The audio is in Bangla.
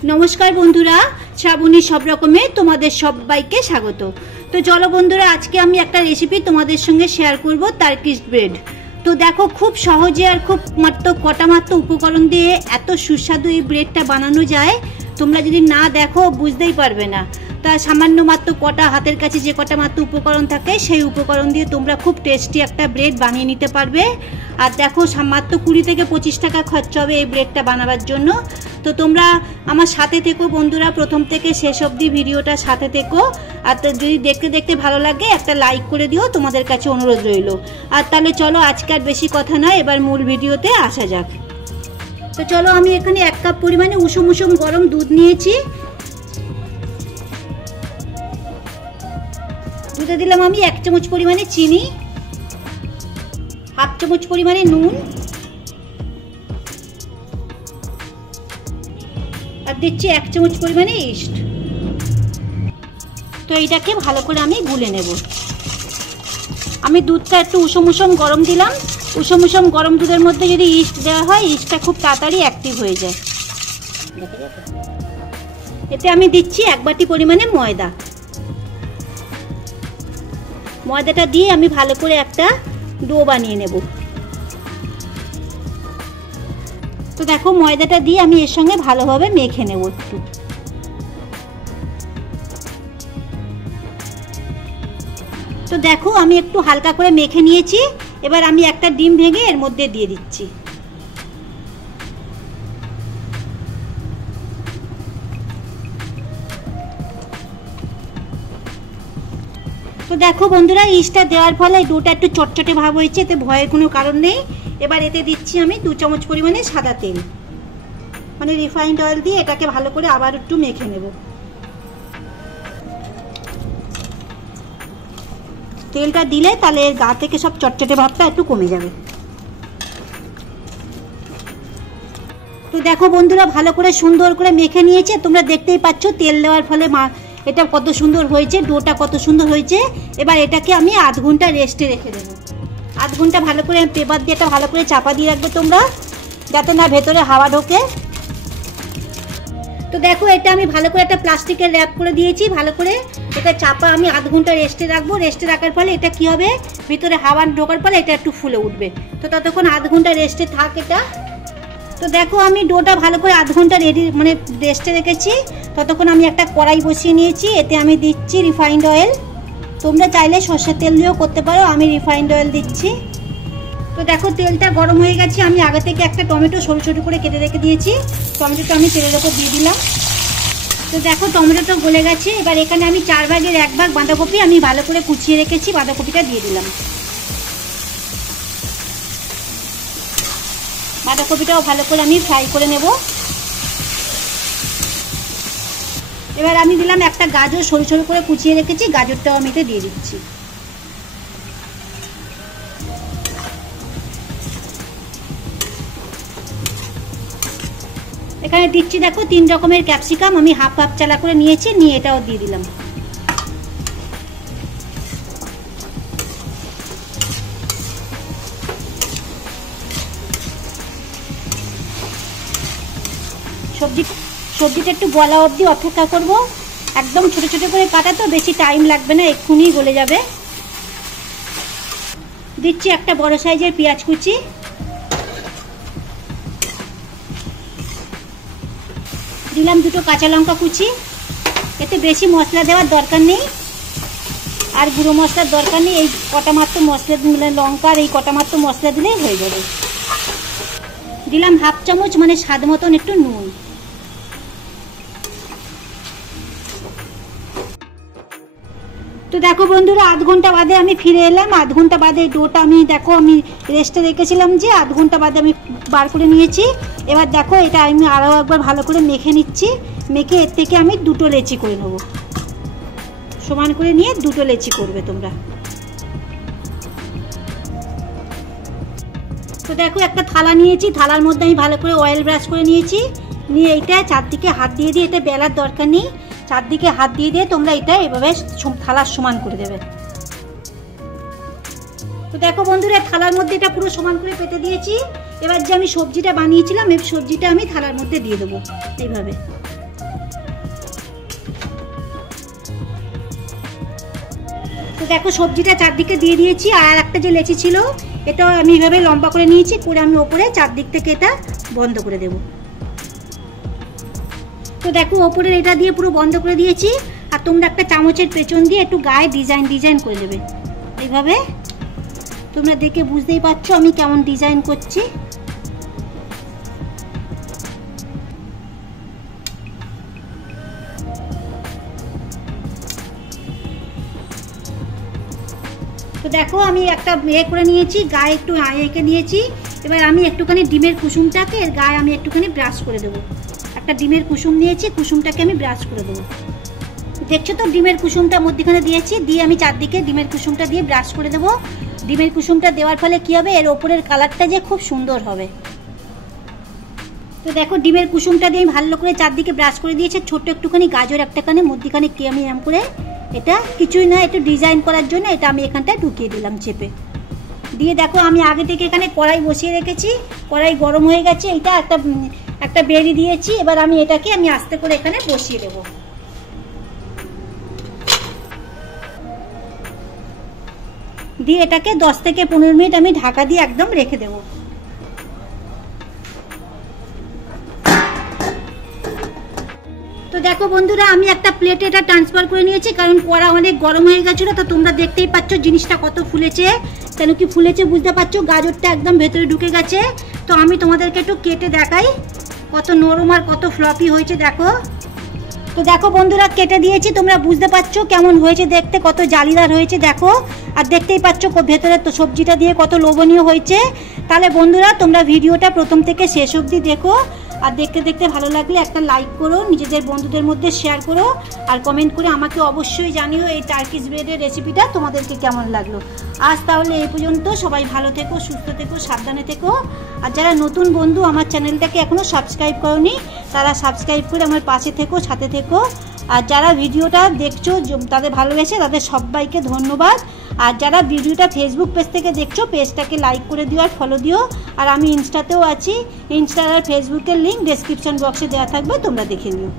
नमस्कार बंधुरा श्रावणी सब रकमेर तुम्हादेर सबाइके स्वागत। तो चलो बंधुरा आज के आमी एकटा रेसिपि तुम्हादेर संगे शेयर करब टार्किश ब्रेड। तो देखो खूब सहजे और खूब मात्र कटा मात्र उपकरण दिए एत सुस्वादु ये ब्रेडटा बानानो जाए। তোমরা যদি না দেখো বুঝতেই পারবে না। তা সামান্য মাত্র কটা হাতের কাছে যে কটা মাত্র উপকরণ থাকে সেই উপকরণ দিয়ে তোমরা খুব টেস্টি একটা ব্রেড বানিয়ে নিতে পারবে। আর দেখো মাত্র 20 থেকে 25 টাকা খরচ হবে এই ব্রেডটা বানাবার জন্য। তো তোমরা আমার সাথে থেকো বন্ধুরা, প্রথম থেকে শেষ অবধি ভিডিওটা সাথে থেকো। আর যদি দেখতে দেখতে ভালো লাগে একটা লাইক করে দিও, তোমাদের কাছে অনুরোধ রইল। আর তাহলে চলো আজকে আর বেশি কথা নয়, এবার মূল ভিডিওতে আসা যাক। तो चलो আমি এখানে 1 কাপ পরিমাণে উষুম উষুম গরম দুধ নিয়েছি। দুধে দিলাম আমি 1 চামচ পরিমাণে চিনি, হাফ চামচ পরিমাণে নুন আর দিচ্ছি 1 চামচ পরিমাণে ইস্ট। তো এইটাকে ভালো করে আমি গুলে নেব। আমি দুধটা একটু উষুম উষুম গরম দিলাম। উষুম উষুম গরম দুধের মধ্যে যদি ইস্ট দেওয়া হয় ইস্টটা খুব তাড়াতাড়ি অ্যাক্টিভ হয়ে যায়। এতে আমি দিচ্ছি 1 বাটি পরিমাণে ময়দা। ময়দাটা দিয়ে আমি ভালো করে একটা ডো বানিয়ে নেব। তো দেখো ময়দাটা দিয়ে আমি এর সঙ্গে ভালোভাবে মেখে নেব একটু। তো দেখো আমি একটু হালকা করে মেখে নিয়েছি। এবার আমি একটা ডিম ভেঙে এর মধ্যে দিয়ে দিচ্ছি। তো দেখো বন্ধুরা ইস্টটা দেওয়ার ফলে ডোটা একটু চটচটে ভাব হয়েছে, এতে ভয়ের কোনো কারণ নেই। এবার এতে দিচ্ছি আমি 2 চামচ পরিমাণে সাদা তেল, মানে রিফাইন্ড অয়েল দিয়ে এটাকে ভালো করে আবার একটু মেখে নেব। তেলটা দিলে তাহলে গা থেকে সব চটচটে ভাবটা একটু কমে যাবে। তো দেখো বন্ধুরা ভালো করে সুন্দর করে মেখে নিয়েছে, তোমরা দেখতেই পাচ্ছ তেল দেওয়ার ফলে এটা কত সুন্দর হয়েছে, ডোটা কত সুন্দর হয়েছে। এবার এটাকে আমি আধ ঘন্টা রেস্টে রেখে দেবো। আধ ঘন্টা ভালো করে পেপার দিয়ে এটা ভালো করে চাপা দিয়ে রাখবে তোমরা, যাতে না ভেতরে হাওয়া ঢোকে। তো দেখো এটা আমি ভালো করে একটা প্লাস্টিকের র্যাপ করে দিয়েছি। ভালো করে এটা চাপা আমি আধ ঘন্টা রেস্টে রাখবো। রেস্টে রাখার ফলে এটা কি হবে, ভিতরে হাওয়া ঢোকার ফলে এটা একটু ফুলে উঠবে। তো ততক্ষণ আধ ঘন্টা রেস্টে থাক এটা। তো দেখো আমি ডোটা ভালো করে আধ ঘন্টা মানে রেস্টে রেখেছি। ততক্ষণ আমি একটা কড়াই বসিয়ে নিয়েছি। এতে আমি দিচ্ছি রিফাইন্ড অয়েল। তোমরা চাইলে সর্ষের তেল দিয়েও করতে পারো, আমি রিফাইন্ড অয়েল দিচ্ছি। তো দেখো তেলটা গরম হয়ে গেছে। আমি আগে থেকে একটা টমেটো সরু সরু করে কেটে রেখে দিয়েছি। টমেটোটা আমি তেলের ওপর দিয়ে দিলাম। তো দেখো টমেটোটা গলে গেছে। এবার এখানে আমি 4 ভাগের 1 ভাগ বাঁধাকপি আমি ভালো করে কুচিয়ে রেখেছি, বাঁধাকপিটা দিয়ে দিলাম। বাঁধাকপিটাও ভালো করে আমি ফ্রাই করে নেব। এবার আমি দিলাম একটা গাজর সরু সরু করে কুচিয়ে রেখেছি, গাজরটাও আমি এতে দিয়ে দিচ্ছি। এখানে দিচ্ছি দেখো 3 রকমের ক্যাপসিকাম আমি হাফ হাফ চালা করে নিয়েছি, নিয়ে এটাও দিয়ে দিলাম। সবজিটা একটু গলা অবধি অপেক্ষা করব। একদম ছোট ছোট করে কাটা, তো বেশি টাইম লাগবে না, এক্ষুনি গলে যাবে। দিচ্ছি একটা বড় সাইজের পেঁয়াজ কুচি, দিলাম 2টো কাঁচা লঙ্কা কুচি। এতে বেশি মশলা দেওয়ার দরকার নেই আর গুঁড়ো মশলার দরকার নেই। এই কটা মাত্র মশলা দিলে, লঙ্কার এই কটা মাত্র মশলা দিলেই হয়ে যাবে। দিলাম হাফ চামচ মানে স্বাদ মতন একটু নুন। তো দেখো বন্ধুরা আধ ঘন্টা বাদে আমি ফিরে এলাম। আধ ঘন্টা বাদে ডোটা আমি দেখো আমি রেস্টে রেখেছিলাম যে আধ ঘন্টা বাদে আমি বার করে নিয়েছি। এবার দেখো এটা আমি আরও একবার ভালো করে মেখে নিচ্ছি। মেখে এর থেকে আমি 2টো লেচি করে নেব। সমান করে নিয়ে 2টো লেচি করবে তোমরা। তো দেখো একটা থালা নিয়েছি, থালার মধ্যে আমি ভালো করে অয়েল ব্রাশ করে নিয়েছি। নিয়ে এইটা চারদিকে হাত দিয়ে দিয়ে, এটা বেলার দরকার নেই, চারদিকে হাত দিয়ে দিয়ে তোমরা এটা এভাবে থালার সমান করে দেবে। তো দেখো বন্ধুরা থালার মধ্যে এটা পুরো সমান করে পেতে দিয়েছি। এবার যে আমি সবজিটা বানিয়েছিলাম এই সবজিটা আমি থালার মধ্যে দিয়ে দেবো এইভাবে। তো দেখো সবজিটা চারদিকে দিয়ে দিয়েছি। আর একটা যে লেচি ছিল এটা আমি এইভাবে লম্বা করে নিয়েছি, করে আমি ওপরে চারদিক থেকে এটা বন্ধ করে দেব। তো দেখো ওপরের এটা দিয়ে পুরো বন্ধ করে দিয়েছি। আর তোমরা একটা চামচের পেছন দিয়ে একটু গায়ে ডিজাইন করে দেবে এইভাবে। তোমরা দেখে বুঝতেই পারছো আমি কেমন ডিজাইন করছি। তো দেখো আমি একটা করে নিয়েছি, গায়ে একটু এঁকে নিয়েছি। এবার আমি একটুখানি ডিমের কুসুমটাকে এর গায়ে আমি একটুখানি ব্রাশ করে দেবো। একটা ডিমের কুসুম নিয়েছি, কুসুমটাকে আমি ব্রাশ করে দেবো। দেখছো তো ডিমের কুসুমটা মধ্যখানে দিয়েছি, দিয়ে আমি চারদিকে ডিমের কুসুমটা দিয়ে ব্রাশ করে দেবো। ডিমের কুসুমটা দেওয়ার ফলে কি হবে, এর ওপরের কালারটা যে খুব সুন্দর হবে। তো দেখো ডিমের কুসুমটা দিয়ে আমি ভালো করে চারদিকে ব্রাশ করে দিয়েছি। ছোট্ট একটুখানি গাজর একটাখানে মধ্যখানে কে আমি এরম করে, এটা কিছুই না, একটু ডিজাইন করার জন্য এটা আমি এখানটায় ঢুকিয়ে দিলাম চেপে দিয়ে। দেখো আমি আগে থেকে এখানে কড়াই বসিয়ে রেখেছি, কড়াই গরম হয়ে গেছে। এটা একটা বেরি দিয়েছি। এবার আমি এটাকে আমি আস্তে করে এখানে বসিয়ে দেবো। দিয়ে এটাকে 10 থেকে 15 মিনিট আমি ঢাকা দিয়ে একদম রেখে দেব। তো দেখো বন্ধুরা আমি একটা প্লেটে এটা ট্রান্সফার করে নিয়েছি, কারণ কড়া অনেক গরম হয়ে গেছিলো। তো তোমরা দেখতেই পাচ্ছ জিনিসটা কত ফুলেছে। কেন কি ফুলেছে বুঝতে পারছো, গাজরটা একদম ভেতরে ঢুকে গেছে। তো আমি তোমাদেরকে একটু কেটে দেখাই কত নরম আর কত ফ্লপি হয়েছে দেখো। তো দেখো বন্ধুরা কেটে দিয়েছি, তোমরা বুঝতে পারছো কেমন হয়েছে দেখতে, কত জালিদার হয়েছে দেখো। আর দেখতেই পাচ্ছ ভেতরে তো সবজিটা দিয়ে কত লোভনীয় হয়েছে। তাহলে বন্ধুরা তোমরা ভিডিওটা প্রথম থেকে শেষ অবধি দেখো। আর দেখতে দেখতে ভালো লাগলে একটা লাইক করো, নিজেদের বন্ধুদের মধ্যে শেয়ার করো, আর কমেন্ট করে আমাকে অবশ্যই জানিও এই টার্কিশ ব্রেডের রেসিপিটা তোমাদেরকে কেমন লাগলো। আজ তাহলে এই পর্যন্ত। সবাই ভালো থেকো, সুস্থ থেকো, সাবধানে থেকো। আর যারা নতুন বন্ধু আমার চ্যানেলটাকে এখনও সাবস্ক্রাইব করোনি তারা সাবস্ক্রাইব করে আমার পাশে থেকো, সাথে থেকো। আর যারা ভিডিওটা দেখছো তাদের ভালোবেসে তাদের সবাইকে ধন্যবাদ। আর যারা ভিডিওটা ফেসবুক পেজ থেকে দেখছো পেজটাকে লাইক করে দিও আর ফলো দিও। আর আমি ইনস্টাতেও আছি, ইনস্টা আর ফেসবুকের লিঙ্ক ডেসক্রিপশন বক্সে দেওয়া থাকবে, তোমরা দেখে নিও।